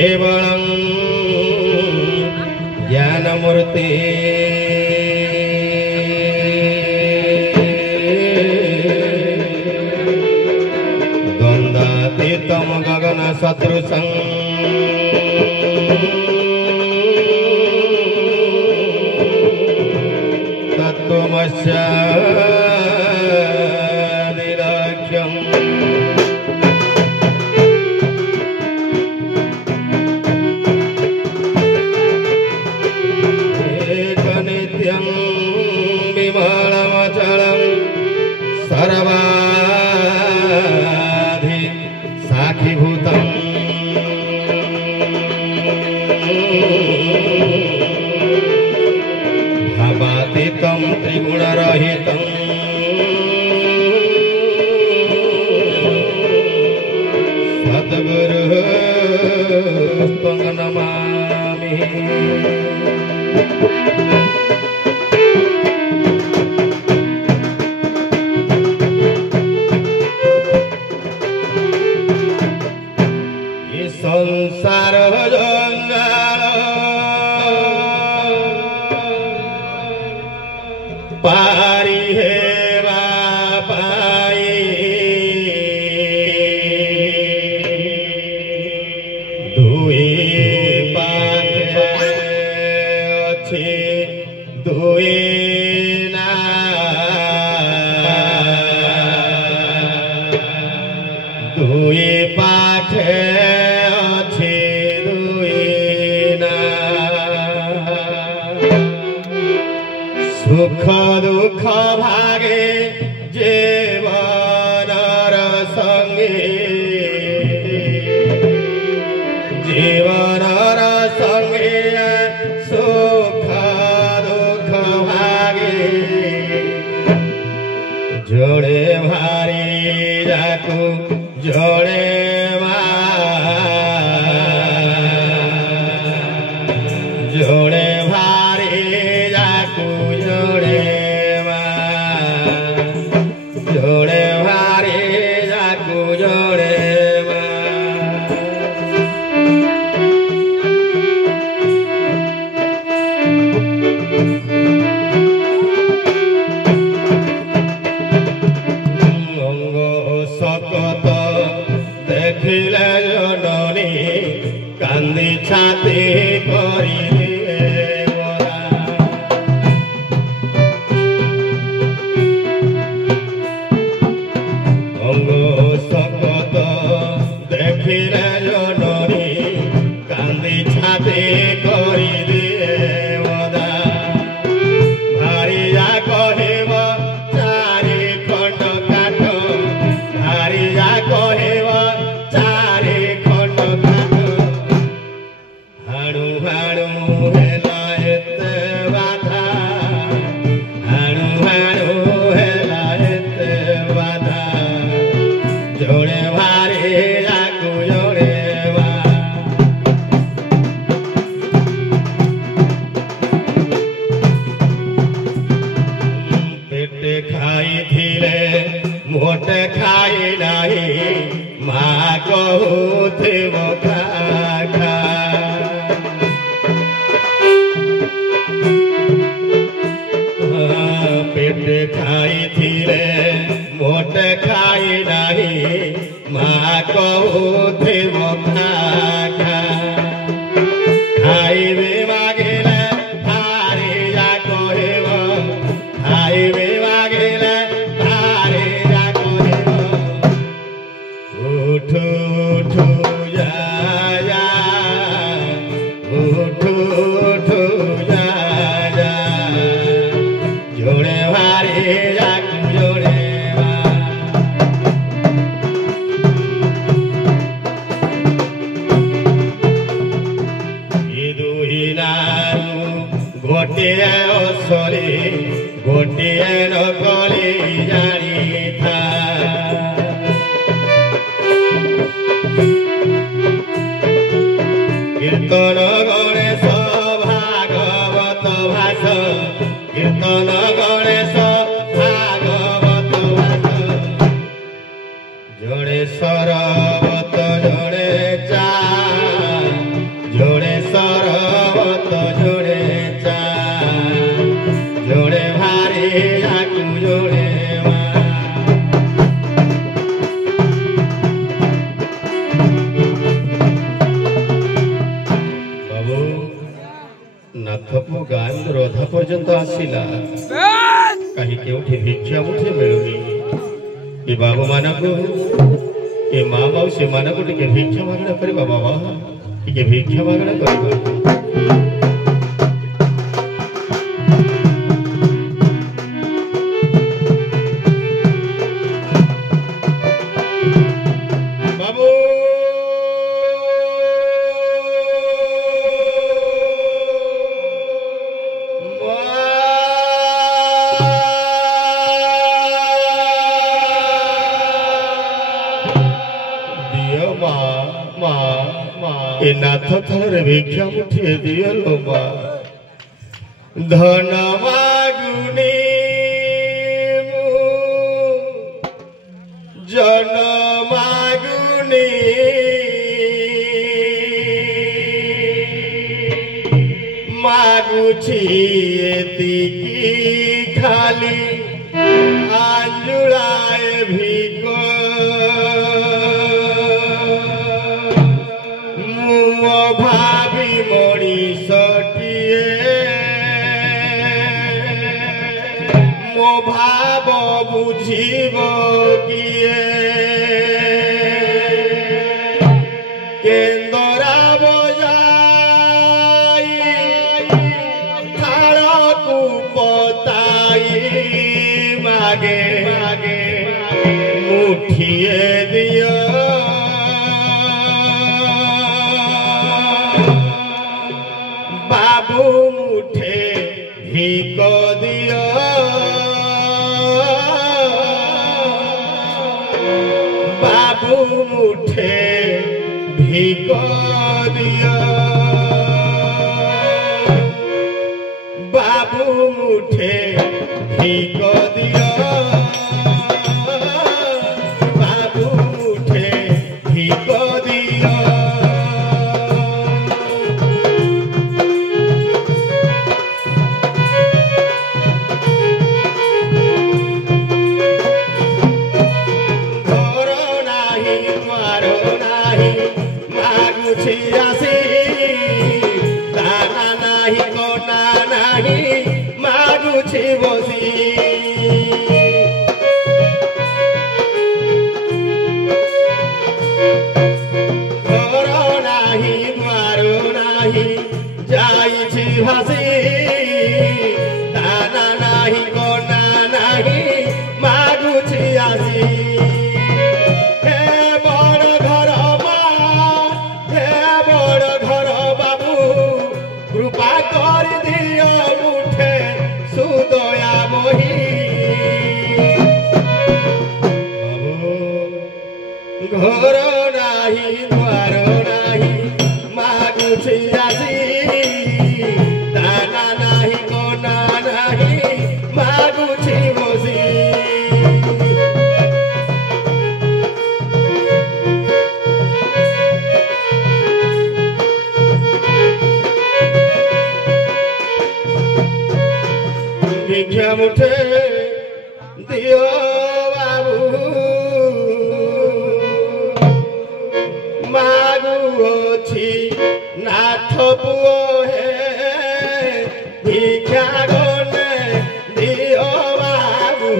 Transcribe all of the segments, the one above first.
केवलं ज्ञानमूर्ति द्वन्द्वातीतं गगन सदृशं तत्त्वमस्यादिलक्ष्यम् एकनित्यं विमलमचलं सर्वाधि साक्षीभूतम् भावातीतं त्रिगुणरहितं सद्गुरुं नमामि। ये संसार जंजाल पारी है बापाई दुई पाखे अच्छे दुई ना दुई पाखे अच्छे दुई ना सुख दुख भागे जीवनर संगे जीवनर संगे सुख दुख भागे जोड़े भारी जाकू जोड़े जोड़े भारी जाकू जोड़े जोड़े भारी जाकू जोड़े अंग सकत देखिले जननी कांदी छाती करी अंग सकत देखिले जननी कांदी छाती करी देवदा भारी जा कहब चारि खंड काठ भारी जा कहब चारि खंड काठ हाणु हाणु हेला एते बाधा हाणु हाणु हेला एते बाधा जोड़े भारी जाकू जोड़े पेटे खाई थिले मोटे खाई नहीं माँ कहूथिव खा खा पेटे खाई थिले मोटे खाई नहीं माँ कहूथिव खा खा खाइबे मागिले भारी जा कहब खाइबे मागिले भारी जा कहब उठू उठू जा जा उठू उठू जा जा जोड़े भारी जाकू जोड़े गोटिए ओसरी गोटिए नकली जानी था कीर्तन गणेश भागवत भाष कीर्तन गणेश भागवत भाष जड़े सरबत जड़े चा नाथपुर गाँ रधा पर्यंत आसला कहीं के भिक्षा मुठे मिलूनी ये बाबू मानक ये माँ मौसी मानक टे भिक्षा मागणा करवा बाबा टे भिक्षा मागणा करवा नाथ थर भिक्षा मुठे दियलो बा धन मागुनी जन मागुनी मागुछि एतिकी खाली आंजुळाए भिक भावी मणिषटिए मो भाव बुझिब किए केन्दरा बजाई थाळकु पताई मागे मुठिए दियो बाबू मुठे भिक दियो बाबू मुठे भिक दियो बाबू मुठे भिक दियो बाबू मुठे भिक दियो घर नाही द्वार नाही मागुछि आसी दाना नाही कोना नाही मागुछि बसी भिक्षा मुठे दियो बाबू मागुछि नाथ पुओ हे भिक्षा गने दियो बाबू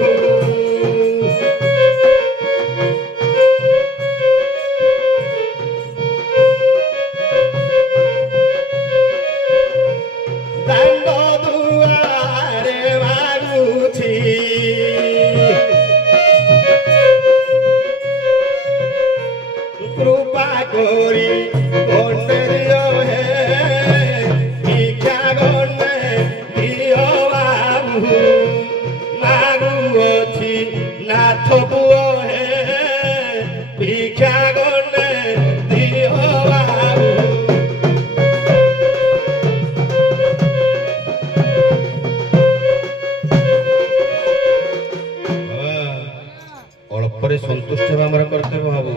दांड दुआरे मागुछि कृपा करी गणेरियो हे भिक्षा गणे दियो बाबू मागुछि नाथ पुओ हे भिक्षा गणे दियो बाबू अल्परे संतुष्ट होगा आमर कर्तव्य बाबू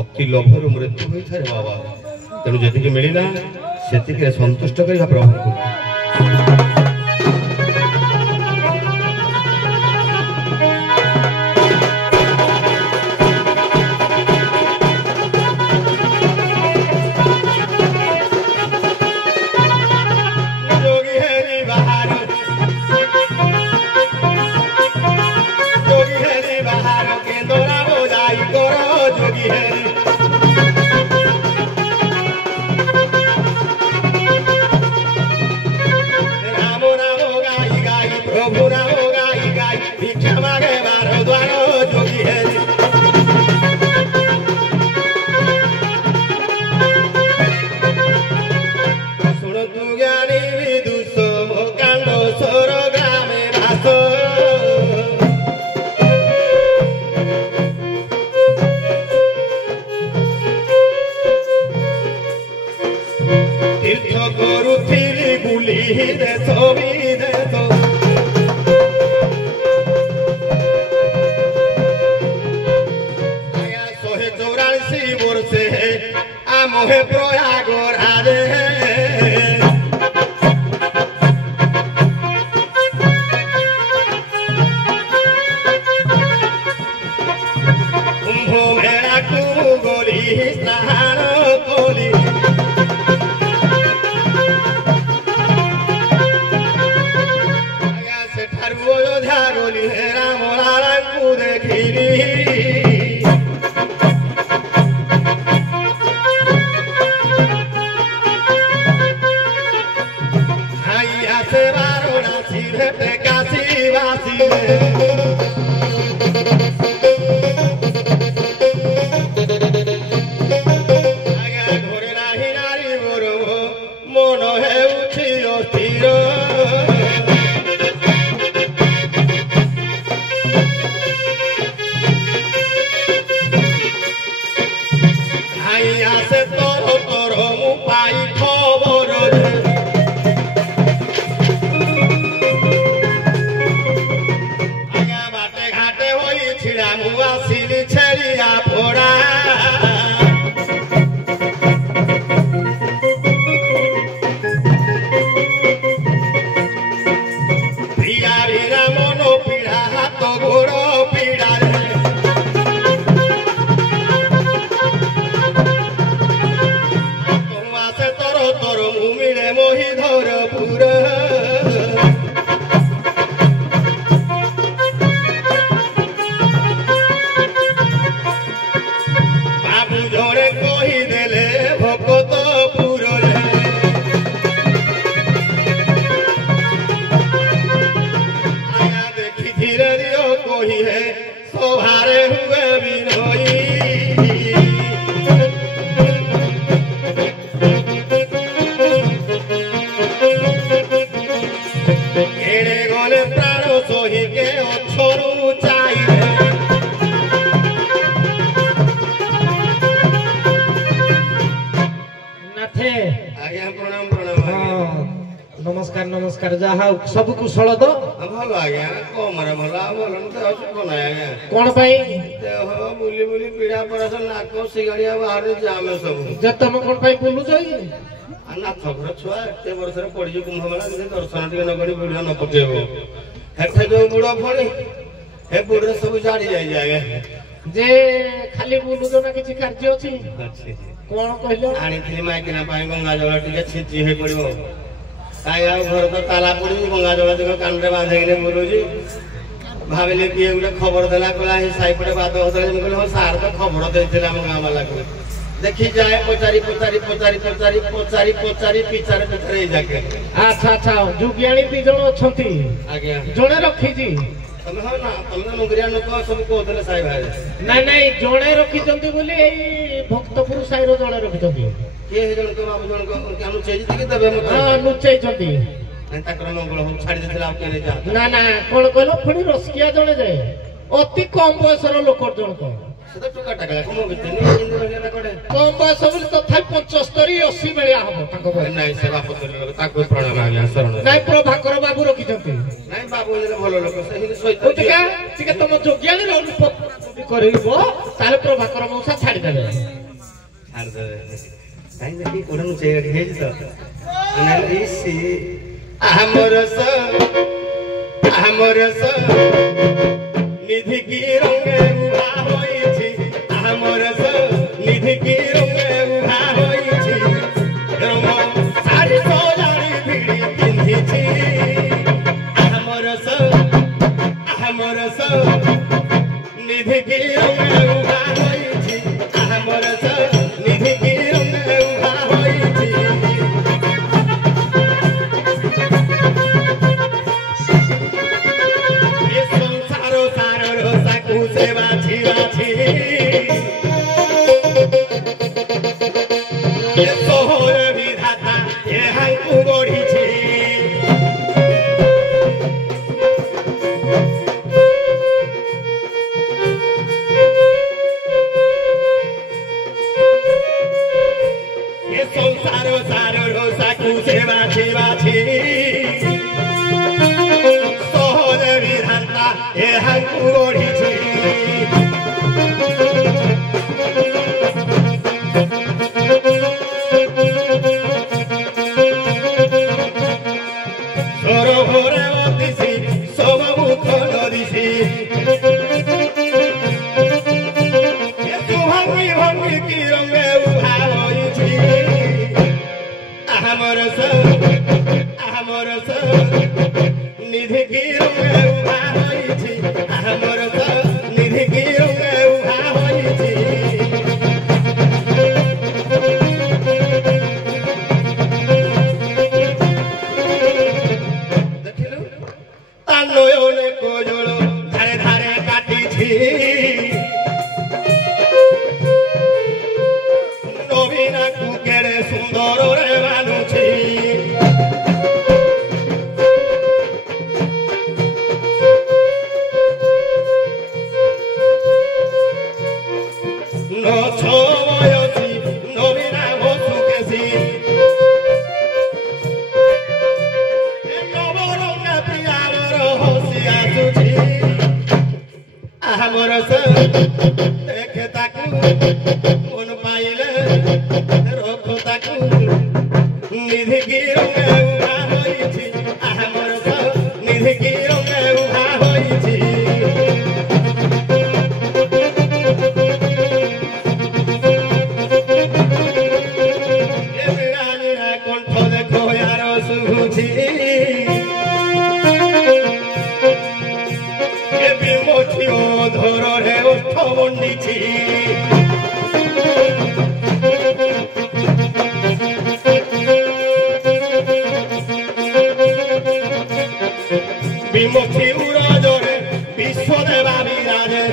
अति लोभर मृत्यु होता है बाबा तेणु जी मिलला से संतुष्ट करवा प्रभु को जोगी তীর্থ করুথিলি বুলি দেশ বিদেশ আয়া 184 বর্ষে আমহে প্রয়াগরাজে কুম্ভ মেলাকু গলি স্নান কলি আয়া সেঠারু অযোধ্যা গলি রাম লালাঙ্কু দেখিলি আইয়া সে বারাণসী ভেটে কাশী বাসী মন হেউছি অস্থির আই আসে তর তর মু পাই খবর আজ্ঞা বাটে ঘাটে হইছিলা মু আসিলি ছেড়িয়া পড়া মন পীড়া হাত গোড় পীড়া আসে তর তর মুমিড়ে মহিধর পুর বাবু জোরে কহিদেলে ভকত পুরে धीरे दियो कोई है सोभारे हुए बिनोई एड़े गले प्राण सोही के अक्षरू चाहिए नाथे आज्ञा प्रणाम प्रणाम नमस्कार नमस्कार जहा सब कुशल तो भल आज्ञा कमरे भल भल कोन आज्ञा कौन पाई देह बुली बुली पीड़ा परस नाक सिगाड़िया बाहर जामे सब जे तुम कौन पाई बुलुछ कि नाथ घर छुआ एते वर्ष पड़ी कुंभ मेला दर्शन टे न करी वीडियो न पकेबो हेठे जो बुढ़ फणी हे बुढ़ सब जाड़ी जाई जाए जे खाली बुलुछ ना किछि कार्य अछि कोन कहलो आनी थी माइकिना पाई गंगा जल टिके छिची हे पड़िबो काई आ घर तो ताला पड़ी गंगा जल देखो कान रे बांधे के बुलुजी भाबिले कि गुटे खबर देला कला हे साई पड़े बात होतले हम कहले हो सार तो खबर देथिला हम गाम वाला को देखी जाए पचारी पचारी पचारी पचारी पचारी पचारी पिचारे पिचारे जाके अच्छा अच्छा जुगियाणी दी जण अछंती आज्ञा जणे रखी जी तमे हो ना तमे नगरिया लोक सब कहतले साई भाई नहीं नहीं जणे रखी जंती बोली एई भक्तपुर साई रो जणे रखी जंती के हे जण को बाबू जण को केनु चेजी के तबे मत हां लुचै जंती ताकर मंगल हम छाड़ी देथिला आप केने जा ना ना कोन कहलो फुणी रसकिया जणे जाय अति कम बयस रो लोक जण को से तो टका टका कम बितनी हिंदू रहले कोडे कम बयस बोली तथा 75 80 बेलिया हबो ताको नहीं सेवा पत्र ताको प्रणाम आज्ञा शरण नहीं प्रभाकर बाबू रखी जंती नहीं बाबू ने भलो लोक से हिंदू सहित ओटिका ठीक है तुम जोगियाणी रो करिबो ताले प्रभाकर मौसा छाड़ी देबे छाड़ देबे काई देखि कोडनु चे हेज तो अनलिसी हमर स निधि की रंगे उभा होई छी हमर स निधि की रंगे उभा होई छी रंग साड़ी सोजारी भिड़ी पिंधी छी हमर स निधि की रंगे उभा होई छी हमर स निधि की रंगे उभा होई छी सेवा छी সংসার সারর সাকু সে বাছি বাছি সহজ বিধাতা এ হাঙ্কু গড়িছে সরোবরে অতিশি সমমুখ নদিছি ভাঙ্গি ভাঙ্গি কি রঙে উহা হইছি আমার নিধি কি রঙে উহা হইছি আমার নিধি কি রঙে উহা হইছি দেখিলু তার নয়নে কোজল ধারে ধারে কাটিছি নবীনা কুকেরে সুন্দর রে মানুছি নছময়সি নবীনা বসুকেছি নবরঙ্গা প্রিয়ার হসি আসুছি আমার দেখে তাকু মন পাইলে রখ তাকু নিধি কি রঙে উহা হইছি আমার নিধি কি রঙে উহা হইছি কণ্ঠ দেখো আর শুভুছি বিমোঠি ও ধরে ওষ্ঠ মন্ডিছি বিমুখী উড়জরে বিশ্বদেবা বিরাজে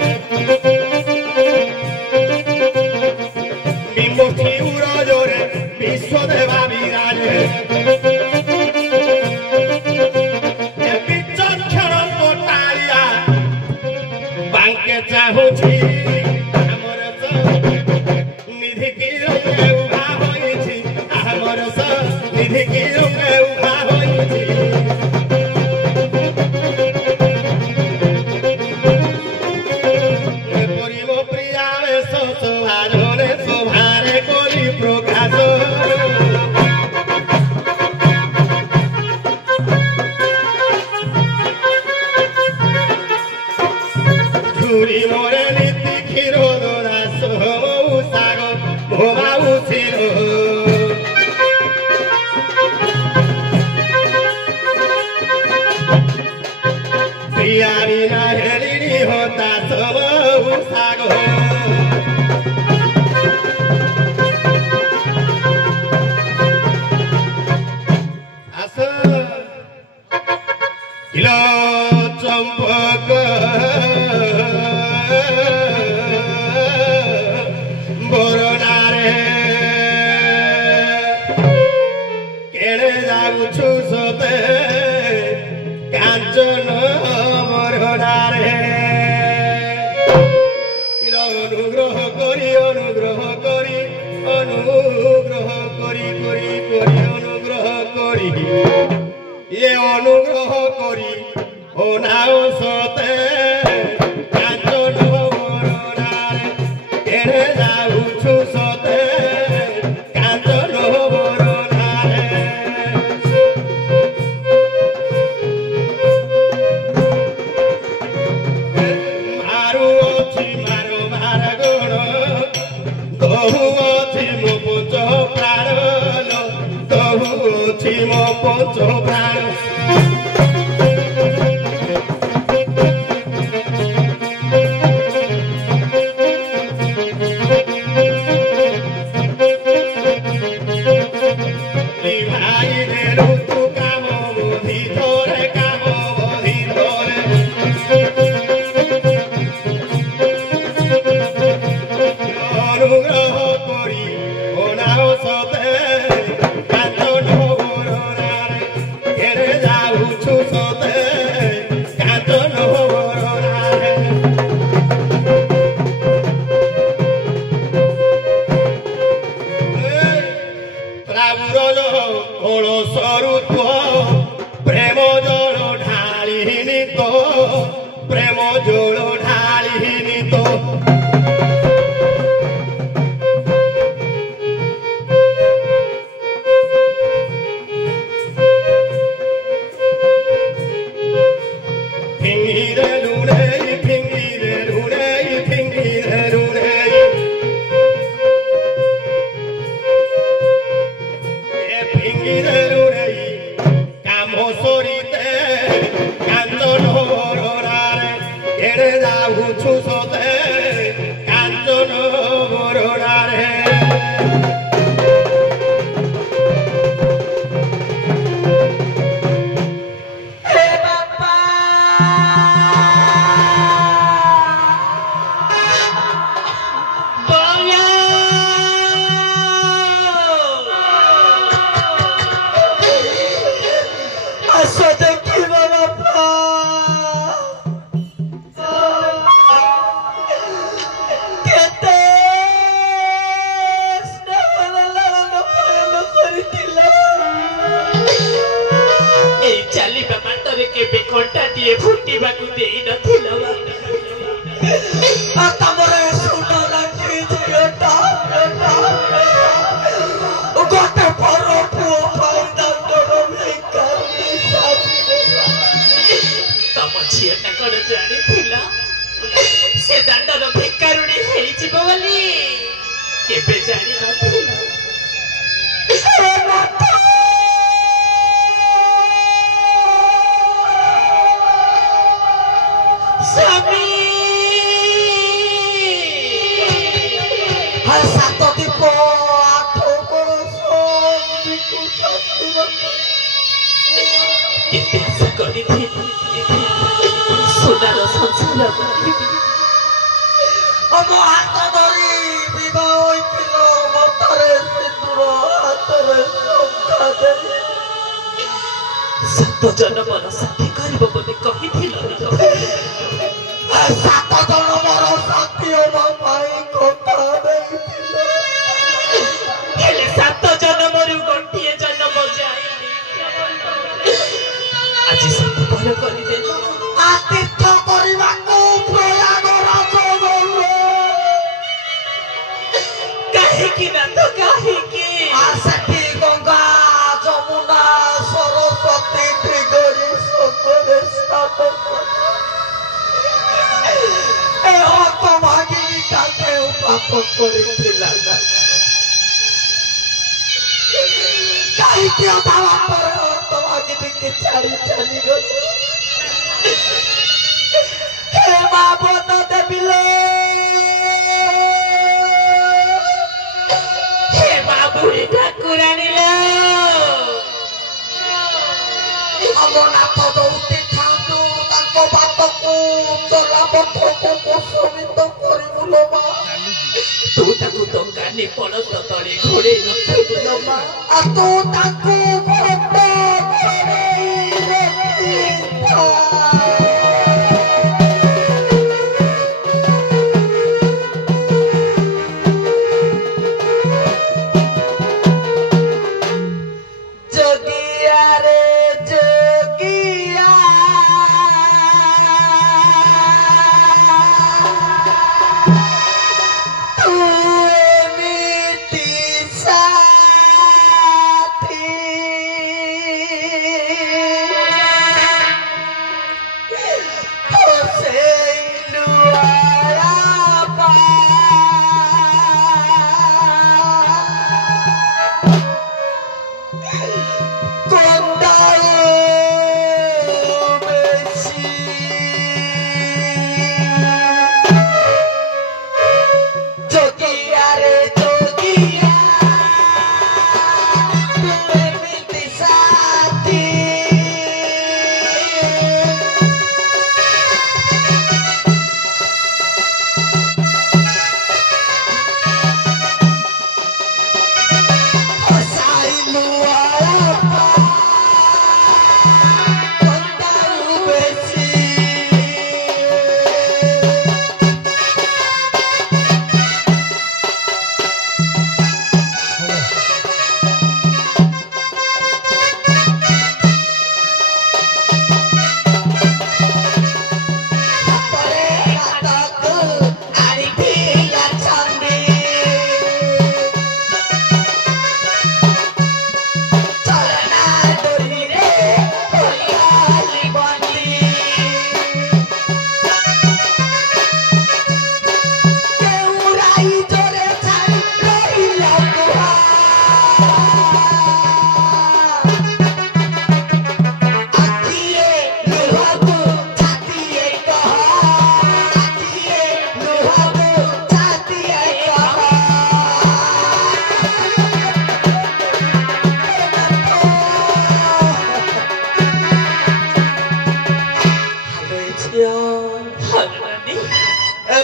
বিমুখী উড়জরে বিশ্বদেবা বিরাজে বিচক্ষণ কোটালিয়া বাঙ্কে চাহুছি আমার নিধি কি রঙে উহা হইছি আমার নিধি কি রঙে উহা হইছি শোভাজনে শোভারে করি প্রকাশ ঝুরি মরে নীতি ক্ষীর দাস সাগ ভোমাউ ছিল প্রিয়া বিনা হেলিনি হতা সব সাগ চম্পক বরণারে কেড়ে যাচ্ছু সতে কাঞ্চন বরণারে অনুগ্রহ করি অনুগ্রহ করি অনুগ্রহ করি করি করি অনুগ্রহ করি এ অনুগ্রহ করি ও নাও সতে কাঞ্চন বরণারে কেড়ে যাচ্ছু সতে কাঞ্চন বরণারে মারু অছি মারু মার গুণ দহু অছি মো পঞ্চ প্রাণ দহু অছি মো পঞ্চ প্রাণ অনুগ্রহ ବାବୁର କଳସରୁ ତ ପ୍ରେମ ଜଳ ଢାଳିନି ତ ପ୍ରେମ ଜଳ ଢାଳିନି ତ Sathi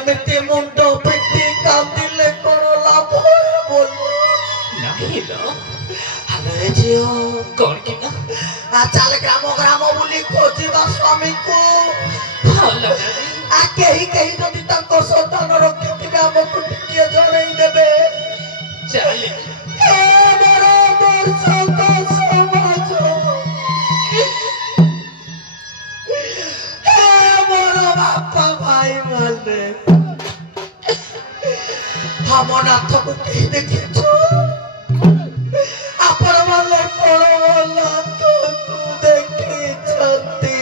एमती मुंड पिटी कांदिले कोनो लाभ बोल नहीं लो अरे जियो कौन की ना चल ग्राम ग्राम बोली खोजिबा स्वामी को भलो आ कहीं जदि ताको सन्तान रखिथिबे हमकु टिके जणै देबे चल हे मोर दर्शक समाज हे मोर बापा भाई माने हम नाथ को कहीं देखिছো आपण वाले पड़ोला तो तू देखिछंती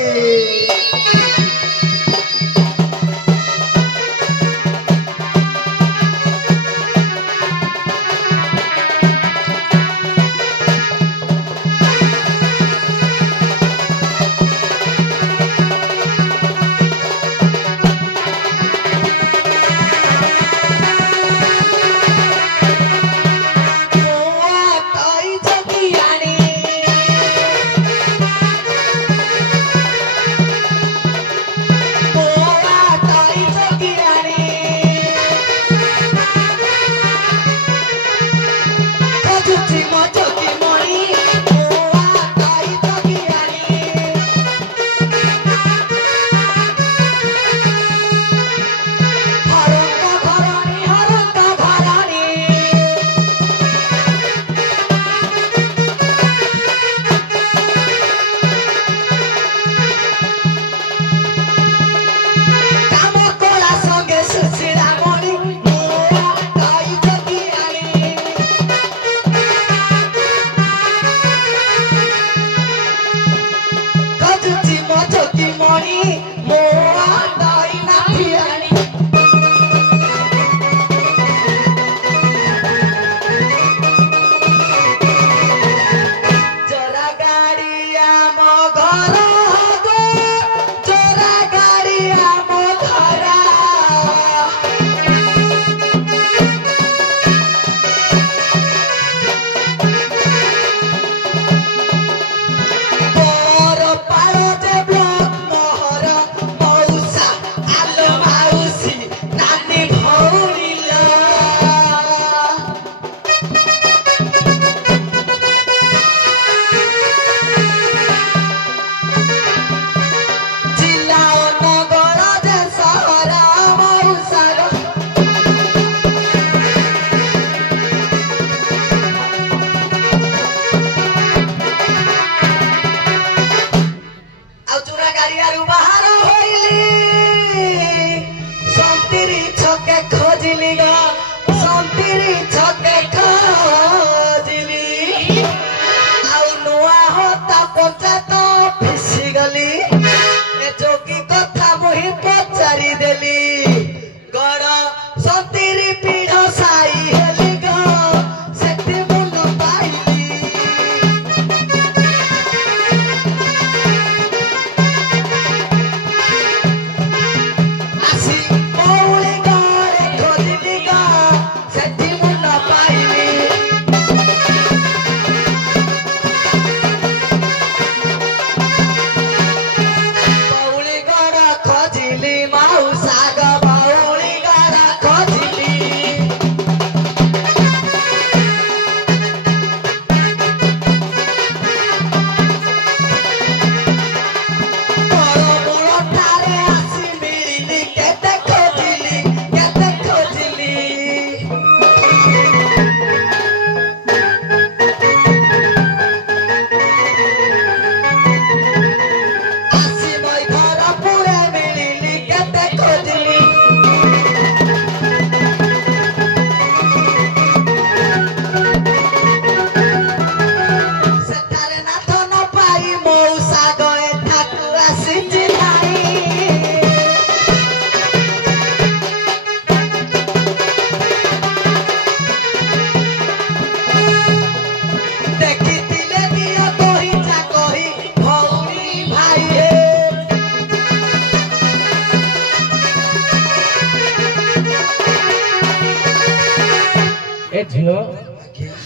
झील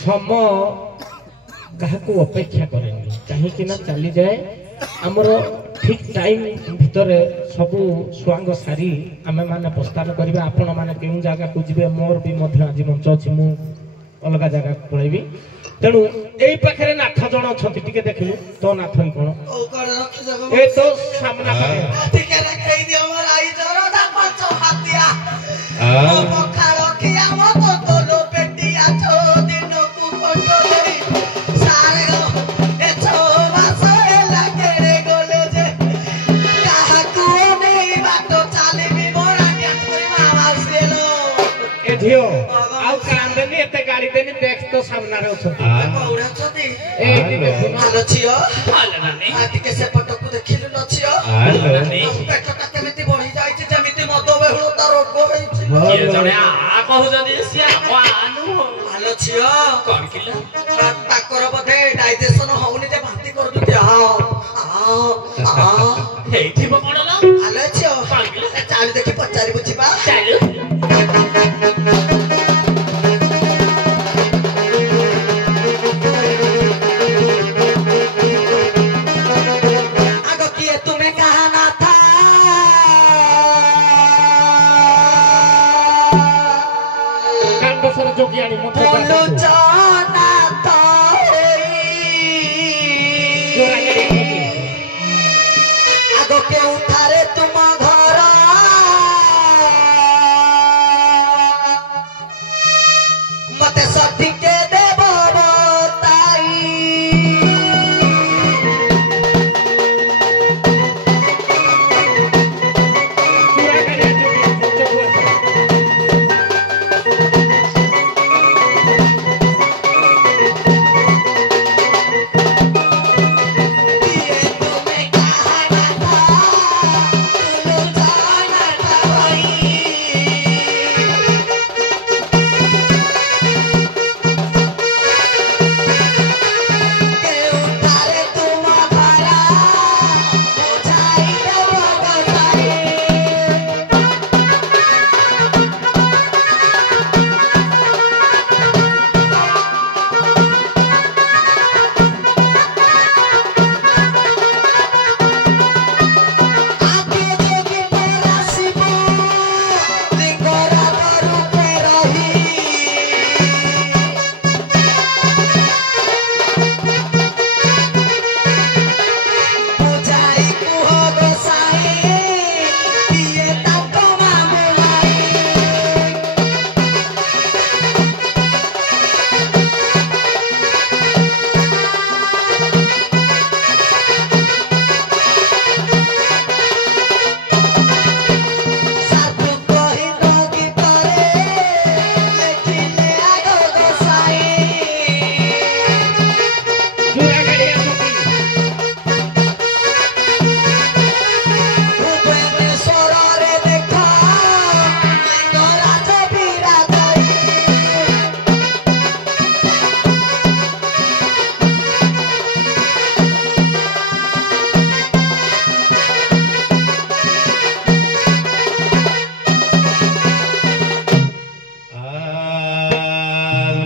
सम क्या अपेक्षा करेंगे कहीं चली जाए ଆମର ଠିକ୍ ଟାଇମ୍ ଭିତରେ ସବୁ ଛୁଆଙ୍କ ସାରି ଆମେମାନେ ପ୍ରସ୍ଥାନ କରିବା। ଆପଣମାନେ କେଉଁ ଜାଗାକୁ ଯିବେ ମୋର ବି ମଧ୍ୟ ଆଜି ମଞ୍ଚ ଅଛି, ମୁଁ ଅଲଗା ଜାଗାକୁ ପଳେଇବି। ତେଣୁ ଏଇ ପାଖରେ ନାଥ ଜଣ ଅଛନ୍ତି, ଟିକେ ଦେଖିଲୁ ତୋ ନାଥ କଣ ଏ ତ ସାମ୍ନା ଝିଅ ଆଉ କାନ୍ଦେନି ଏତେ ଗାଳି ଦେନି, ଦେଖ ତ ସାମ୍ନାରେ ଅଛନ୍ତି। ଟିକେ ସେପଟକୁ ଦେଖିଲୁ ନ ଝିଅ, ପେଟଟା କେମିତି ବଢି ଯାଇଛି, ଯେମିତି ମଦ ବେହୁଳତା ରୋଗ ହେଇଛି। ଆଲୋ ଝିଅ, ତାଙ୍କର ବୋଧେ ଡାଇଜେସନ ହଉନି ଯେ ବାନ୍ତି କରୁଛନ୍ତି। ହେଇଥିବ କଣ ଆଲୋ ଝିଅ, ଚାଲୁ ଦେଖି ପଚାରିବୁ ଯିବା। ଯୋଗିଆଣି ମତେ ଆଗ କେଉଁଠାରେ ତୁମ ଘର, ମତେ ସଠିକ ଦେବ ତାଇ।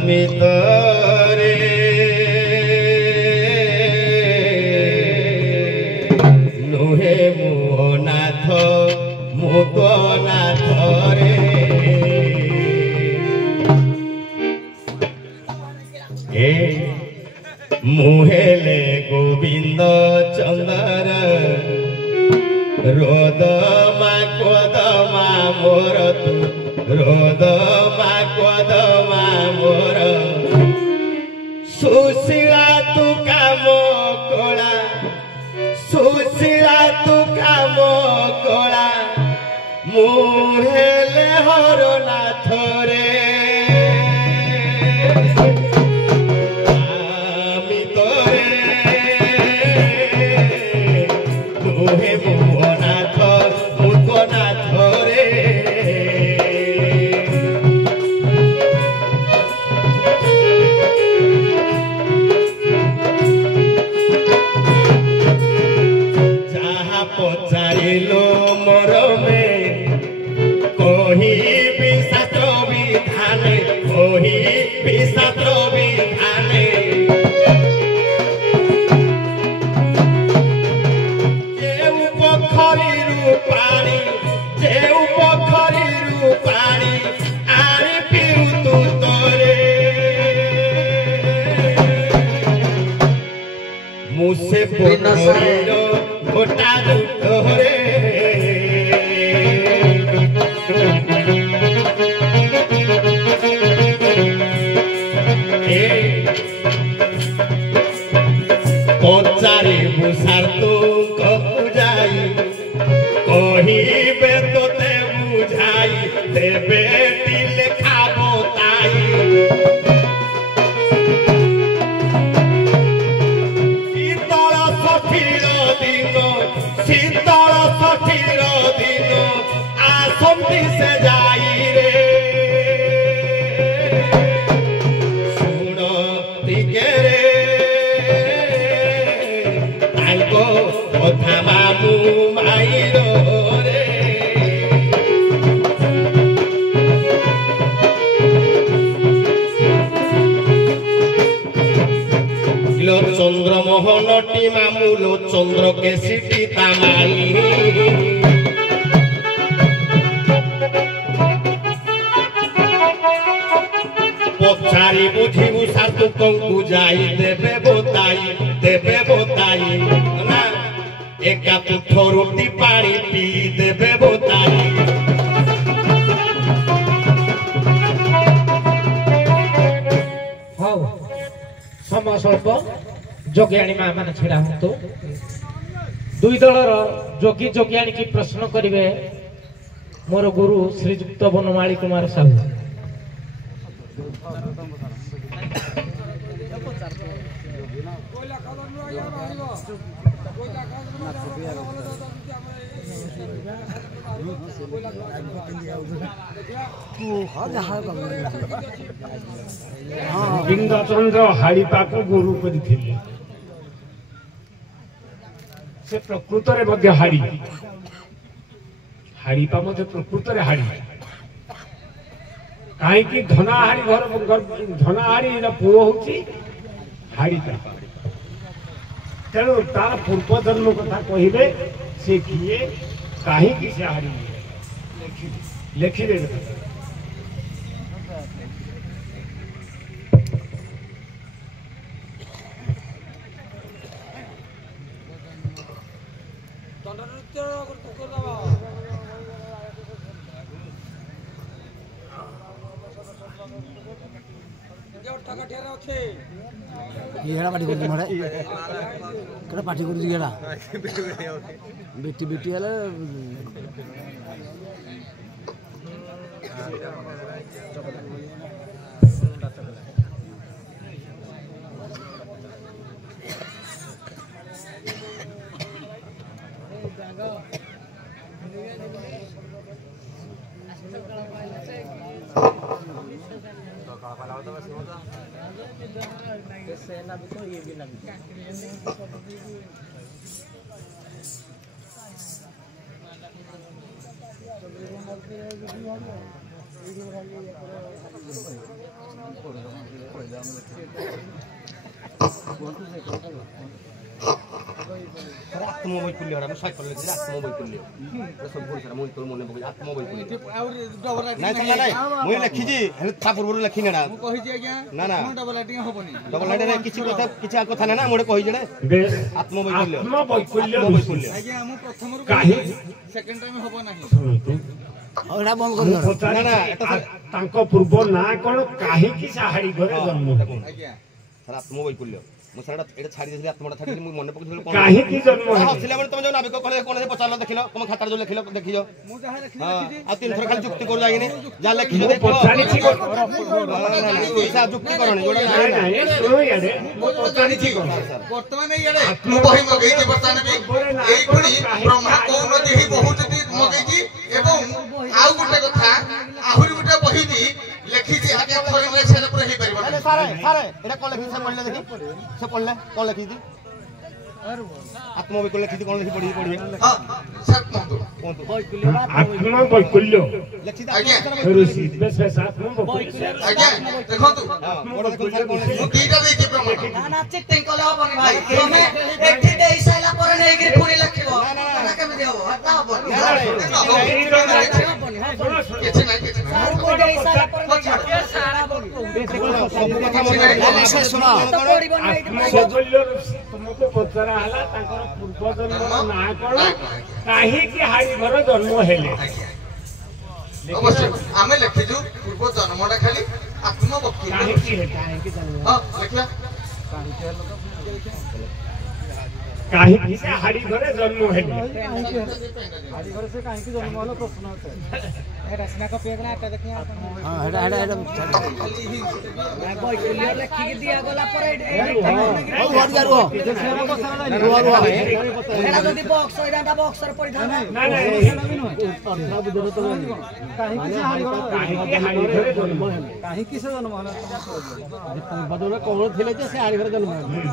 ভিতরে নুহে মোহনাথ মুকনাথ রে এ মুহেলে গোবিন্দ চন্দর রোদমা কদমা মোর তু রোদমা কদমা মোর সুশীলা তু কাম কলা সুশীলা তু কাম কলা মুহেলে হরনাথ রে আমি তোরে নুহে মোহনাথ মুকনাথ রে मुझसे पोखरीरो घोटा दुटोरे पचारे बुसार तो जाई कहिबे तो ते बुझाई देबे दिल खाबो ताई शीतल सखीर दिन आसंती से जाई रे सुन टिके रे तांको कथा बाबू माईर रे चंद्रमोहन टी मामूलो चंद्र के सिटी तामाई पचारी बुझिबु सातु कंकु जाई देबे बोताई ना एका तुठ रोटी पानी पी देबे बोताई हौ समय स्वल्प जोगियाणी माँ मैंने छिड़ा हूँ तो दुई दलर जोगी जोगियाणी की प्रश्न करेंगे मोर गुरु श्रीजुक्त बनमाली कुमार साहू इंद्रचंद्र हाड़ीपा को गुरु करथिले से प्रकृत रे मध्य हाड़ी हाड़ीपा मध्य प्रकृत रे हाड़ी काहे कि धनाहाड़ी घर धनाहाड़ी पुओ होची हाड़ीपा तेणु तार पूर्व जन्म कथा कहिले से किए काहे कि से हाड़ी लेखिले येड़ा पार्टी कर मरे केड़ा पार्टी कर येड़ा बेटी बेटी वाला आत्मोबई कुल्ले हरा साइकल ले आत्मोबई कुल्ले सब बोल सर मोई तोर मने बगे आत्मोबई कुल्ले नहीं मोई लिखि जी हेले था पूर्व लिखि नेडा मु कहि जी आज्ञा ना ना डबल लाइटिंग होबनी डबल लाइटिंग किछि कथा ना मोडे कहि जेडे आत्मोबई कुल्ले आज्ञा मु प्रथम रु काहे सेकंड टाइम होबो नाही ओडा बंद कर ना ना तांको पूर्व ना कोन काहे कि साहाड़ी घरे जन्म आज्ञा सर आत्मोबई कुल्ले मु सर एटा छाडी देली आत्मडा छाडी मु मने पकि कोन काहे कि जन्म हसिला बने तुम जो नाबिक कोन कोन से पचारलो देखिलो तुम खाता जो लिखिलो देखियो मु जहा लिखिलो आ तीन थर खाली जुक्ति कर जाइनी जा लिखिलो देखो पचारी छी ऐसा जुक्ति करनी जोडा नहीं सुनो यारे मु पचारी छी वर्तमान यारे मु बही मगई जे वर्तमान भी एई खुणी ब्रह्मा कोन देही बहुत मगई जी एवं आउ गुटे कथा आहुरी गुटे बही दी लिखि जी आगे थोरे ले से पूरा हे परिबो अरे सारे एटा कोन लिखि से पढले देखि से पढले कोन लिखि दी आत्मोबई को लिखि दी कोन लिखि पढी हां सब कोन आत्मा वैकुल्य लिखि दी ऋषि बेस आत्मा वैकुल्य आज्ञा देखो तू मु दीटा देखे प्रमाण ना ना चिटिंग कले होबनी भाई तमे एठी देई साइला पर नै गिर पुणी लखिबो ना केमे देबो हटा होबनी किछ नै किछ को देई साइला पर सारा बोल ଆତ୍ମବୈକଲ୍ୟ ଋଷି ତୁମକୁ ପଚରା ହେଲା ତାଙ୍କର ପୂର୍ବ ଜନ୍ମର ନାଁ କଣ କାହିଁକି ହାଡ଼ି ଘର ଜନ୍ମ ହେଲେ ଅବଶ୍ୟ ଆମେ ଲେଖିଛୁ ପୂର୍ବ ଜନ୍ମଟା ଖାଲି ଆତ୍ମବକ୍ତି କାହିଁକି ହେଲେ ହଁ ଲେଖିବା କାହିଁକି ସେ ହାଡ଼ି ଘରେ ଜନ୍ମ ହେଲେ କାହିଁକି ସେ ଜନ୍ମ ହେଲା କଣ ଥିଲେ ଯେ ସେ ହାଡ଼ି ଘରେ ଜନ୍ମ ହେଲା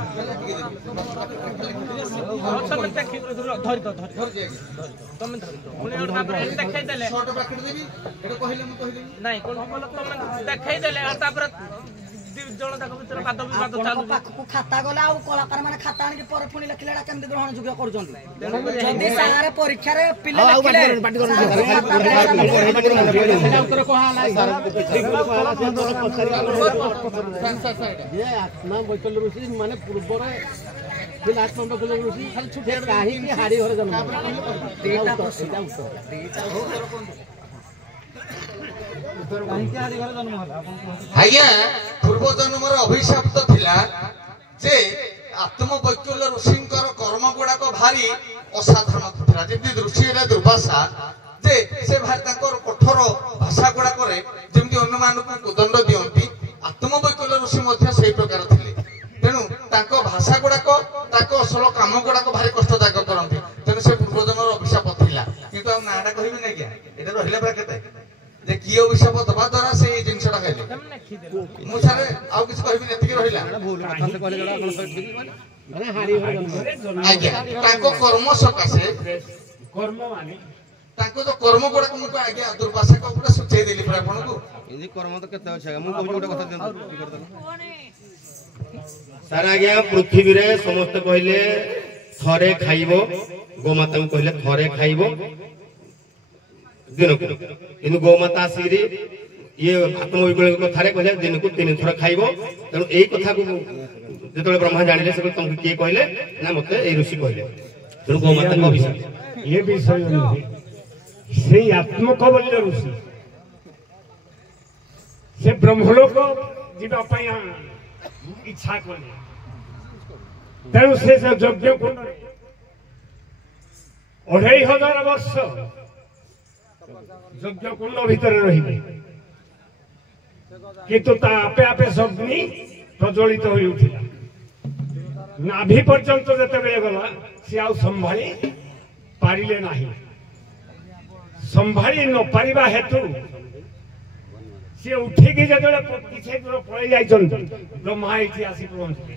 ଖାତା ଗଲା ଆଉ କଳାକାର ମାନେ ଖାତା ଆଣିକି ପରେ ପୁଣି ଲେଖିଲେ କେମିତି ଗ୍ରହଣ ଯୋଗ୍ୟ କରୁଛନ୍ତି ଯଦି ସାରେ ପରୀକ୍ଷାରେ ପିଲା ଆତ୍ମବୈକଲ୍ୟ ଋଷି ମାନେ ପୂର୍ବର ଆତ୍ମବୈକଲ୍ୟ ଋଷି ଖାଲି ଛୁଟି କାହିଁକି ହାଡ଼ି ଘରେ ଜନ୍ମ ଆଜ୍ଞା ପୂର୍ବ ଜନ୍ମର ଅଭିଶାପ୍ତ ଥିଲା ଯେ ଆତ୍ମବୈକଲ୍ୟ ଋଷିଙ୍କର କର୍ମ ଗୁଡାକ ଭାରି ଅସାଧାରଣ ଥିଲା ଯେମିତି ଋଷି ହେଲା ଦୁର୍ବାସା ଯେ ସେ ଭାରି ତାଙ୍କର କଠୋର ଭାଷା ଗୁଡାକରେ ଯେମିତି ଅନ୍ୟମାନଙ୍କୁ କୁଦଣ୍ଡ ଦିଅନ୍ତି ଆତ୍ମବୈକଲ୍ୟ ଋଷି ମଧ୍ୟ ସେଇ ପ୍ରକାର ଥିଲେ ତେଣୁ ତାଙ୍କ ଭାଷା ଗୁଡାକ ତାଙ୍କ ଅସଲ କାମ ଗୁଡାକ ଭାରି କଷ୍ଟଦାୟକ କରନ୍ତି ତେଣୁ ସେ ପୂର୍ବ ଜନ୍ମର ଅଭିଶାପ ଥିଲା କିନ୍ତୁ ଆଉ ନାଁଟା କହିବି ନା ଆଜ୍ଞା ଏଟା ରହିଲା ପୁରା କେତେ ଯେ କିଏ ଅଭିଶାପ ଦବା ଦ୍ୱାରା ସେ ଏଇ ଜିନିଷଟା ଖାଇଲେ ମୁଁ ସାରେ ଆଉ କିଛି କହିବି ଏତିକି ରହିଲା ଆଜ୍ଞା ତାଙ୍କ କର୍ମ ସକାଶେ କର୍ମ ମାନେ ତାଙ୍କ ଯୋଉ କର୍ମ ଗୁଡାକ ମୁଁ ଆଜ୍ଞା ଦୁର୍ବାସାଙ୍କ ପୁରା ସୂଚେଇ ଦେଲି ପୁରା ଆପଣଙ୍କୁ ଏମିତି କର୍ମ ତ କେତେ ଅଛି ମୁଁ କହୁଛି ଗୋଟେ କଥା ଦିଅନ୍ତୁ ସାର୍ ଆଜ୍ଞା ପୃଥିବୀରେ ସମସ୍ତେ କହିଲେ ଥରେ ଖାଇବ ଗୋମାତାଙ୍କୁ କହିଲେ ଥରେ ଖାଇବ ଦିନକୁ କିନ୍ତୁ ଗୋମାତା ଆସିକିରି ଇଏ ଆତ୍ମବୈକଲ୍ୟ କଥାରେ କହିଲେ ଦିନକୁ 3 ଥର ଖାଇବ ତେଣୁ ଏଇ କଥାକୁ ଯେତେବେଳେ ବ୍ରହ୍ମା ଜାଣିଲେ ସେ ତମକୁ କିଏ କହିଲେ ନା ମତେ ଏଇ ଋଷି କହିଲେ ତେଣୁ ଗୋମାତାଙ୍କ ଅଭିଶାପ ଏ ବିଷୟ ନୁହେଁ ସେଇ ଆତ୍ମକବଲ୍ୟ ଋଷି ସେ ବ୍ରହ୍ମଲୋକ ଯିବା ପାଇଁ ଇଚ୍ଛା କଲେ ତେଣୁ ସେ ଯଜ୍ଞ କୁଣ୍ଡରେ 2500 ବର୍ଷ ଯଜ୍ଞ କୁଣ୍ଡ ଭିତରେ ରହିବେ କିନ୍ତୁ ତା ଆପେ ଆପେ ଅଗ୍ନି ପ୍ରଜ୍ୱଳିତ ହୋଇ ଉଠିଲା ନାଭି ପର୍ଯ୍ୟନ୍ତ ଯେତେବେଳେ ଗଲା ସେ ଆଉ ସମ୍ଭାଳି ପାରିଲେ ନାହିଁ ସମ୍ଭାଳି ନ ପାରିବା ହେତୁ ସେ ଉଠିକି ଯେତେବେଳେ କିଛି ଦୂର ପଳେଇ ଯାଇଛନ୍ତି ବ୍ରହ୍ମା ଏଇଠି ଆସି ପହଞ୍ଚିଲେ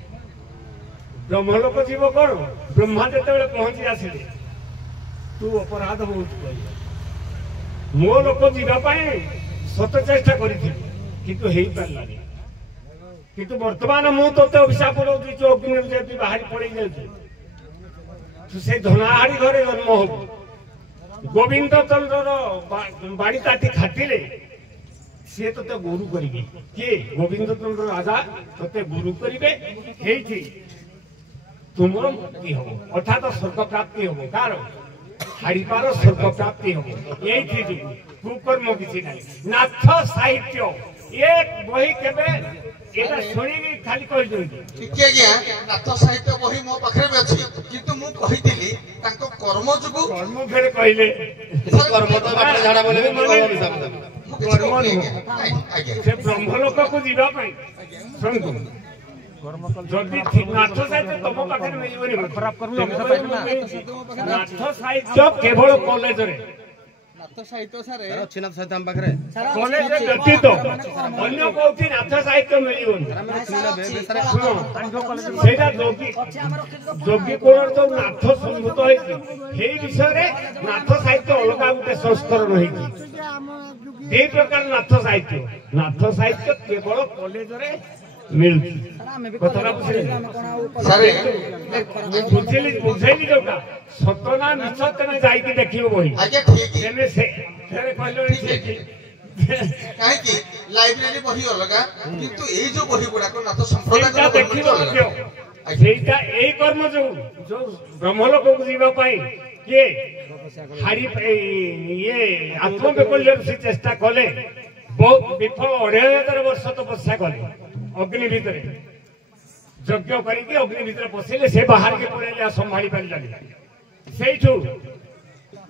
ବ୍ରହ୍ମଲୋକ ଯିବ କଣ ବ୍ରହ୍ମା ଯେତେବେଳେ ପହଞ୍ଚି ଆସିଲେ ତୁ ଅପରାଧ ବହୁତ କହିଲ ମୋ ଲୋକ ଯିବା ପାଇଁ ଶତ ଚେଷ୍ଟା କରିଥିଲି କିନ୍ତୁ ହେଇପାରିଲାନି କିନ୍ତୁ ବର୍ତ୍ତମାନ ମୁଁ ତୋତେ ଅଭିଶାପ ଦଉଛି ତୁ ଅଗ୍ନିରୁ ଯଦି ବାହାରି ପଳେଇ ଯାଉଛି ତୁ ସେ ଧନାହାଡ଼ି ଘରେ ଜନ୍ମ ହବୁ ଗୋବିନ୍ଦ ଚନ୍ଦ୍ରର ବାଡ଼ି ତାଟି ଖାଟିଲେ ସିଏ ତୋତେ ଗୁରୁ କରିବେ କିଏ ଗୋବିନ୍ଦ ଚନ୍ଦ୍ର ରାଜା ତୋତେ ଗୁରୁ କରିବେ ହେଇଠି ତୁମର ମୁକ୍ତି ହବ ଅର୍ଥାତ ସ୍ୱର୍ଗ ପ୍ରାପ୍ତି ହବ କାହାର ହାଡ଼ିପାର ସ୍ୱର୍ଗ ପ୍ରାପ୍ତି ହବ ଏଇଠି ଯିବୁ କୁକର୍ମ କିଛି ନାହିଁ ନାଥ ସାହିତ୍ୟ ଏ ବହି କେବେ ଏଟା ଶୁଣିକି ଖାଲି କହିଛନ୍ତି ଟିକେ ଆଜ୍ଞା ନାଥ ସାହିତ୍ୟ ବହି ମୋ ପାଖରେ ବି ଅଛି କିନ୍ତୁ ମୁଁ କହିଥିଲି ତାଙ୍କ କର୍ମ ଯୋଗୁ କର୍ମ ଫେରେ କହିଲେ କର୍ମ ତ ବାଟରେ ଝାଡା ବୋଲେ ବି ଅଭିଶାପ ଦେବ କର୍ମ ନୁହଁ ସେ ବ୍ରହ୍ମଲୋକକୁ ଯିବା ପାଇଁ ଶୁଣନ୍ତୁ ଯଦି ନାଥ ସାହିତ୍ୟ ତମ ପାଖରେ ମିଳିବନି ନାଥ ସାହିତ୍ୟ କେବଳ କଲେଜରେ ଅଛି ନାଥ ସାହିତ୍ୟ ଆମ ପାଖରେ କଲେଜ ବ୍ୟତୀତ ଅନ୍ୟ କୋଉଠି ନାଥ ସାହିତ୍ୟ ମିଳିବନି ସେଇଟା ଯୋଗୀ କୋଣରେ ଯୋଉ ନାଥ ସମ୍ଭୂତ ହେଇଛି ସେଇ ବିଷୟରେ ନାଥ ସାହିତ୍ୟ ଅଲଗା ଗୋଟେ ସଂସ୍କରଣ ହେଇଛି ଦି ପ୍ରକାର ନାଥ ସାହିତ୍ୟ କେବଳ କଲେଜରେ ମିଳୁଛି କଥାଟା ବୁଝେଇଲି ଯୋଉଟା ସତ ନା ମିଛ ତମେ ଯାଇକି ଦେଖିବ ବହି ତେମେ ସେ କହିଲେ କାହିଁକି ଲାଇବ୍ରେରୀ ବହି ଅଲଗା କିନ୍ତୁ ଏଇ ଯୋଉ ବହି ଗୁଡାକ ନାଥ ସେଇଟା ସମ୍ପ୍ରଦାୟର ଦେଖିବ ମଧ୍ୟ ସେଇଟା ଏଇ କର୍ମ ଯୋଉ ବ୍ରହ୍ମଲୋକକୁ ଯିବା ପାଇଁ କିଏ ହାରି ଇଏ ଆତ୍ମବିକଲ୍ୟରୁ ସେ ଚେଷ୍ଟା କଲେ ବହୁତ ବିଫଳ 2500 ବର୍ଷ ତପସ୍ୟା କଲେ ଅଗ୍ନି ଭିତରେ ଯଜ୍ଞ କରିକି ଅଗ୍ନି ଭିତରେ ପଶିଲେ ସେ ବାହାରକେ ପଳେଇଲେ ଆଉ ସମ୍ଭାଳି ପାରିଲାନି ସେଇଠୁ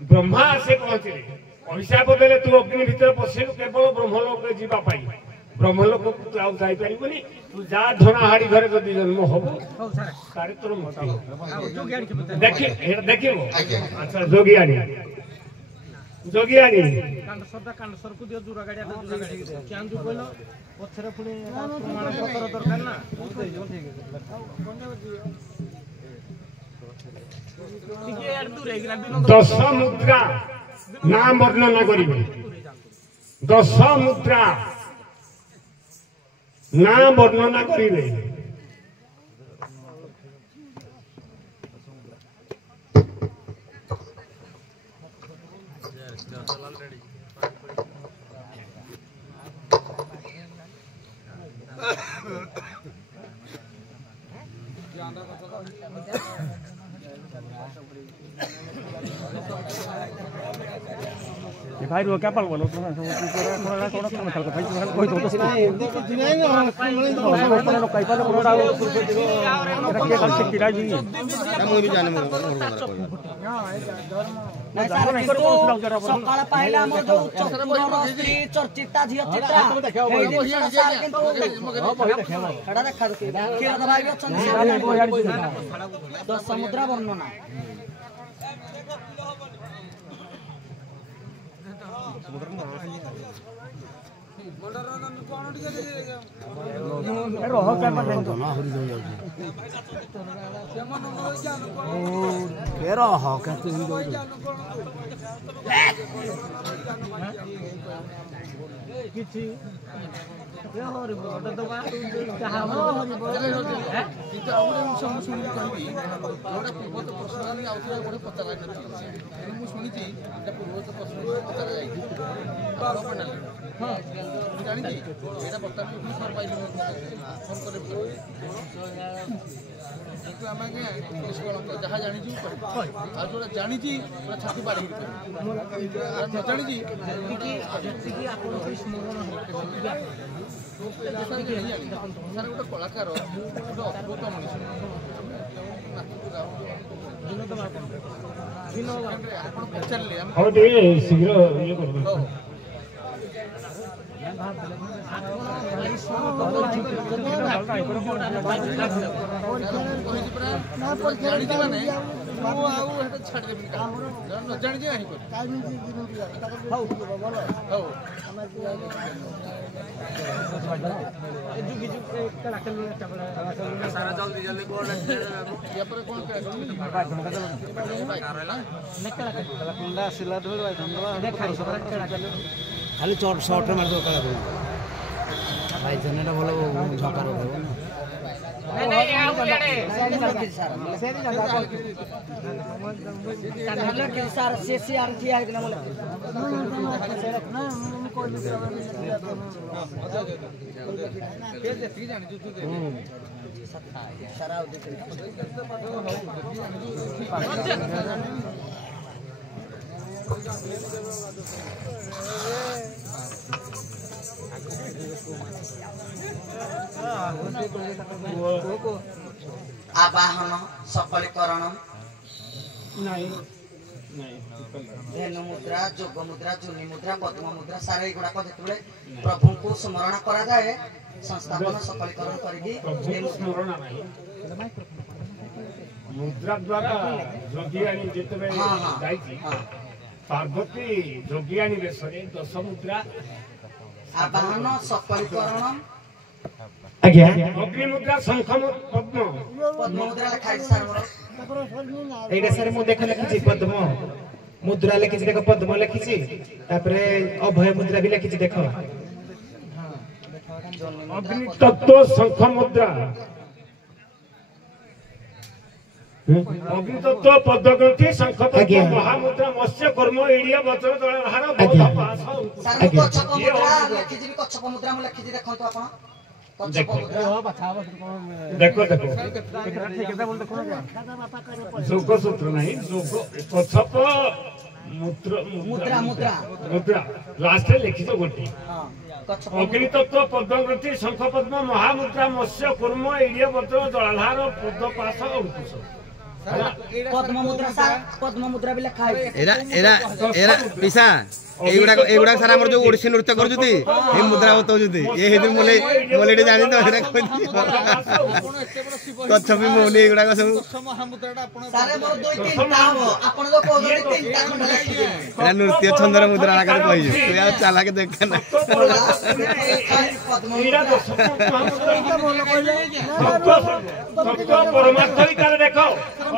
ବ୍ରହ୍ମା ଆସି ପହଞ୍ଚିଲେ ଅଭିଶାପ ଦେଲେ ତୁ ଅଗ୍ନି ଭିତରେ ପଶିଲୁ କେବଳ ବ୍ରହ୍ମଲୋକ ଯିବା ପାଇଁ ବ୍ରହ୍ମଲୋକକୁ ତୁ ଆଉ ଯାଇପାରିବୁନି ତୁ ଯା ଧନାହାଡି ଘରେ ଯଦି ଜନ୍ମ ହବୁ ତାରେ ତୋର ମତି ଦେଖିବ ଆଚ୍ଛା ଯୋଗିଆଣୀ କାଣ୍ଡସରକୁ ଦିଅ ଜୁରା ଗାଡିଆ କ୍ୟାନ୍ଦୁ କହିଲ ପଛରେ ପୁଣି ପ୍ରମାଣ ପତ୍ର ଦରକାର ନା ଦଶ ମୁଦ୍ରା ନା ବର୍ଣ୍ଣନା କରିବେ 10 ମୁଦ୍ରା ନା ବର୍ଣ୍ଣନା କରିବେ भाई रो क्या पाल बोलो कौन कौन खेल भाई कोई तो नहीं ना कई पाल बोलो के कल से किराय जी ମୁଁ ବି ଜାନେ ମୁଁ ସକାଳ ପାଇଲା ଆମ ଯୋଉ ଚତୁରର ସ୍ତ୍ରୀ ଚର୍ଚ୍ଚିତା ଝିଅ ଚିତ୍ରା ସେଟା ଦେଖା କ୍ଷୀର ଭାଇ ବି ଅଛନ୍ତି 10 ମୁଦ୍ରା ବର୍ଣ୍ଣନା जहाँ जानी जानी छाती बाड़ी जानी सार गोटे कलाकार गोटे अद्भुत मनीष पचारे शीघ्र खाली शॉर्ट मार दो भाई जनेटा भल झकार आवाहन सकलीकरण धेनु मुद्रा जोग मुद्रा जुनी मुद्रा पद्म मुद्रा सारे गुड़ाक जो प्रभु को स्मरण करा जाए संस्थापन सकलीकरण करके मुद्रा द्वारा जोगियानी जितने पार्वती जोगियानी बेसरे 10 मुद्रा आवाहन सकलीकरण आज्ञा अग्नि मुद्रा शंख पद्म मुद्रा लिखाई सर एटा सर मु देख लिखि पद्म मुद्रा लिखि देखो पद्म लिखि तापरे अभय मुद्रा भी लिखि देखो अग्नि तत्व शंख मुद्रा ଅଗ୍ନିତତ୍ତ୍ୱ ପଦ୍ମଗ୍ରନ୍ଥି ଶଙ୍ଖପଦ୍ମ ଆଜ୍ଞା। ମହାମୁଦ୍ରା ମତ୍ସ୍ୟ କର୍ମ ଏଡ଼ିଆ ବଚନ ଜଳଧାର ଆଜ୍ଞା। ସାର୍ ମୁଁ କଚ୍ଛପ ମୁଦ୍ରା ଲେଖିଯିବି କଚ୍ଛପ ମୁଦ୍ରା ମୁଁ ଲେଖିଛି ଦେଖନ୍ତୁ ଆପଣ କଚ୍ଛପ ମୁଦ୍ରା ଦେଖ ଯୋଗ ସୂତ୍ର ନାହିଁ ଯୋଗ କଚ୍ଛପ ମୁଦ୍ରା ମୁଦ୍ରା ମୁଦ୍ରା ଲାଷ୍ଟରେ ଲେଖିଛ ଗୋଟେ ହଁ କଚ୍ଛପ ଅଗ୍ନିତତ୍ତ୍ୱ ପଦ୍ମଗ୍ରନ୍ଥି ଶଙ୍ଖପଦ୍ମ ମହାମୁଦ୍ରା ମତ୍ସ୍ୟ କୁର୍ମ ଏଡ଼ିଆ ବଚନ ଜଳଧାର ପଦ୍ମପାଶ ଅଙ୍କୁଶ ପଦ୍ମ ମୁଦ୍ରା ସାର୍ ପଦ୍ମ ମୁଦ୍ରା ବି ଲେଖା ହେଇଛି এরা এরা এরা পিসা এইগুড়া সারা আমার যে ওড়িশি নৃত্য করছুতি এই মুদ্রা বতাউছুতি এ হেদি মোলে মোলেটি জানি তো এরা কই কচ্ছপি মোলে এইগুড়া সব ସାର୍ ମୋର ଦୁଇ ତିନିଟା ହବ ଆପଣ ତ କହୁଛନ୍ତି ତିନିଟା ଖଣ୍ଡ ଲେଖିଦେବେ এরা নৃত্য ছন্দর মুদ্রা আকারে কইছে তুই আর চালাকে দেখ না ପଦ୍ମ ଏଇଟା ମୁଦ୍ରା ପରମାର୍ଥ ଭିତରେ ଦେଖ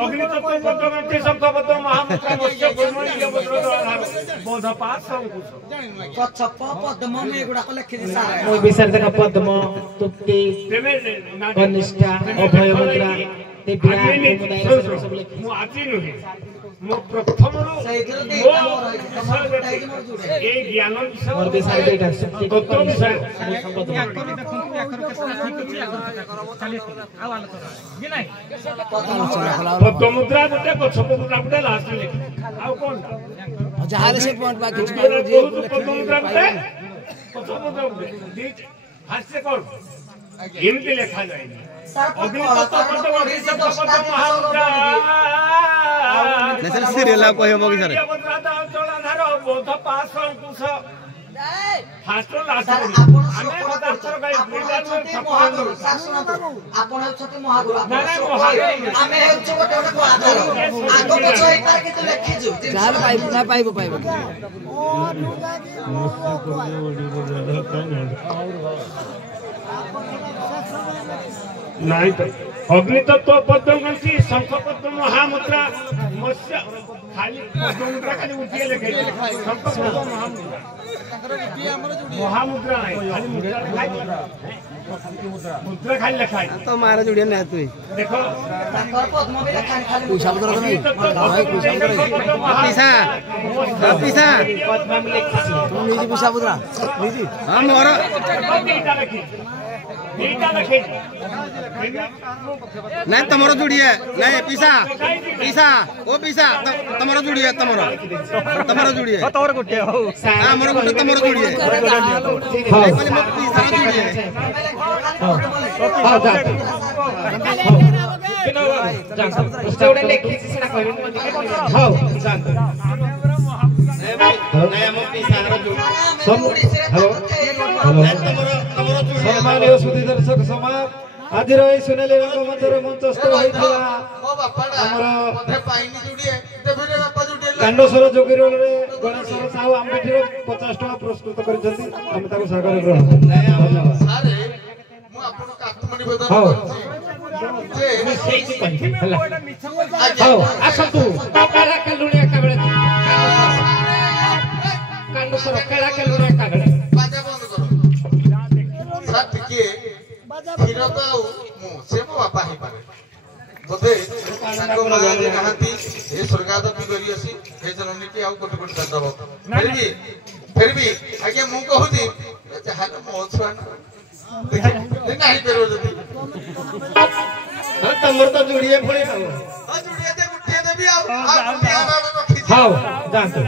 ଅଗ୍ନିତତ୍ତ୍ୱ ପଦ୍ମଗ୍ରନ୍ଥି ଶଙ୍ଖପଦ୍ମ ମହାମୁଦ୍ରା ମତ୍ସ୍ୟ କୁର୍ମ ଏଡ଼ିଆ ବଚନ ଜଳଧାର ପଦ୍ମପାଶ ଅଙ୍କୁଶ କଚ୍ଛପ ପଦ୍ମ ମୁଁ ଏଗୁଡାକ ଲେଖିଛି ସାର୍ ମୋ ବିଷୟରେ ଦେଖ ପଦ୍ମ ତୁକ୍ତି କନିଷ୍ଠା ଅଭୟ ମୁଦ୍ରା ଦିବ୍ୟା ସବୁ ଲେଖିଛି। ମୁଁ ଆଜି ନୁହେଁ ମୁଁ ପ୍ରଥମରୁ ସେଇଥିରୁ ମୋ ଦିଟା ମୋର ହେଇଛି ତମର ଗୋଟା ହେଇଛି ମୋର ଯୋଡ଼େ ଏଇ ଜ୍ଞାନ ମୋର ବିଷୟରେ ଦୁଇଟା ତତ୍ତ୍ୱ ବିଷୟ ପଦ୍ମମୁଦ୍ରା ଗୋଟେ ଗଛପ ମୁଦ୍ରା ଗୋଟେ ଲାଷ୍ଟରେ ଲେଖିଛି ଆଉ କଣ ଯାହାହେଲେ ସେ ପଏଣ୍ଟ ବାକି ପଦ୍ମମୁଦ୍ରା ଗୋଟେ ଗଛପମୁଦ୍ରା ଗୋଟେ ଫାଷ୍ଟ କଣ ଏମିତି ଲେଖାଯାଏନି ସାର୍ ଅଗ୍ନିତତ୍ତ୍ୱ ପଦ୍ମଗ୍ରନ୍ଥି ଶଙ୍ଖପଦ୍ମ ମହାମୁଦ୍ରା না স্যার সিরিয়াল আর কই হবো কি স্যার জଳଧାର ପଦ୍ମପାଶ ଅଙ୍କୁଶ ଫାଷ୍ଟ ଲାଷ୍ଟ ସାର୍ ଆପଣ ଆମେ ଆପଣ ପଦାର୍ଥର ଗାଈ ହେଉଛନ୍ତି ମହାଗୁରୁ ସାର୍ ଶୁଣନ୍ତୁ ଆପଣ ହେଉଛନ୍ତି ମହାଗୁରୁ ଆପଣ ନାଇଁ, ସବୁ ମହାଗୁରୁ କହିବେ। ଆମେ ହେଉଛୁ ଗୋଟେ ଗୋଟେ କଳାକାର ଆଗ ପଛ ହେଇପାରେ କିନ୍ତୁ ଲେଖିଛୁ ଯାହାହେଲେ ପାଇବ ନା ପାଇବ ପାଇବ ନାଇଁ ତ ଅଗ୍ନିତତ୍ତ୍ୱ ପଦ୍ମଗ୍ରନ୍ଥି ଶଙ୍ଖପଦ୍ମ ମହାମୁଦ୍ରା ମତ୍ସ୍ୟ ଖାଲି ପଦ୍ମମୁଦ୍ରା ଖାଲି ଉଠିଏ ଲେଖାଇଛି ଶଙ୍ଖପଦ୍ମ ମହାମୁଦ୍ରା ମହାମୁଦ୍ରା ନାହିଁ ଖାଲି ମୁଦ୍ରା ମୁଦ୍ରା ଖାଲି ଲେଖା ହେଇଛି তো মারা জুড়িয়ে না তুই ଦେଖ ତାଙ୍କର ପଦ୍ମ ବି ଲେଖା ଖାଲି ପଇସା ପତ୍ର ତ ନାହିଁ পিসা পিসা ପଦ୍ମ ମୁଁ ଲେଖିଛି ତୁ ନିଜେ ପଇସା ପତ୍ର ନିଜେ হ্যাঁ মোর ଦିଟା ଲେଖିଛି ଦିଟା ଲେଖିଛି না তোমার জুড়িয়ে না পিসা পিসা ও পিসা তোমার জুড়িয়ে তোমার তোমার জুড়িয়ে তোর গোটে হଉ আমার গোটে তোমার জুড়িয়ে ହଉ মানে মো পিসা জুড়িয়ে ହଉ ଯାଆନ୍ତୁ। ଯୋଉଟା ଲେଖିଛି ସେଟା କହିବେନି ହଉ ଯାଆନ୍ତୁ। ନାଇଁ ଆମ ପିସାର ଜୁଡ଼ି ହ୍ୟାଲୋ ତମର ଜୁଡ଼ି ସମ୍ମାନୀୟ ସୁଧୀ ଦର୍ଶକ ସମାଜ ଆଜିର ଏହି ସୁନେଲି ରଙ୍ଗମଞ୍ଚରେ ମଞ୍ଚସ୍ଥ ହୋଇଥିବା ମୋ ବାପାଟା ଆମର ବୋଧେ ପାଇନି ଯୋଡ଼ିଏ ଦେବୀରେ ବାପା ଯୋଡ଼ିଏ କାଣ୍ଡସର ଯୋଗୀରରେ ଗଣେଶର ସାହୁ ଆମ୍ବେଠିର 50 ଟଙ୍କା ପୁରସ୍କୃତ କରିଛନ୍ତି ଆମେ ତାକୁ ସାଗର ଗ୍ରହଣ ଧନ୍ୟବାଦ। ସାରେ ମୁଁ ଆପଣଙ୍କୁ ଆତ୍ମନିବେଦନ ହଉ। କରୁଛି ଯେ ସେଇଠି କହିବି ହେଲା ଆଜ୍ଞା ହଉ ଆସନ୍ତୁ କାଳା କାଲୁଣି ଏକାବେଳେ କାଣ୍ଡୁସର କେଳା କାଲୁଣି ଏକାବେଳେ ବାଜା ବନ୍ଦ କର ସାର୍ ଟିକେ କ୍ଷୀର ତ ଆଉ ମୁଁ ସେ ମୋ ବାପା ହେଇପାରେ ବୋଧେ ତାଙ୍କ ମା ଯେ ନାହାନ୍ତି ଏ ସ୍ୱର୍ଗାଦପି କରି ଆସି ଏ ଜନନୀଟି ଆଉ କୋଟି କୋଟି ଦବ ଫେରବି ଆଜ୍ଞା ମୁଁ କହୁଛି ଯାହାହେଲେ ମୋ ଛୁଆ ନା ନାହିଁ ପାରିବ ଯଦି ତମର ତ ଜୁଡ଼ିଏ ପୁଣି ଆଉ ହଁ ଯୋଡ଼ିଏ ଦେ ଗୋଟିଏ ଦେବି ଆଉ ଗୋଟିଏ ଆଣ ରଖିଛି ହଉ ଯାଆନ୍ତୁ।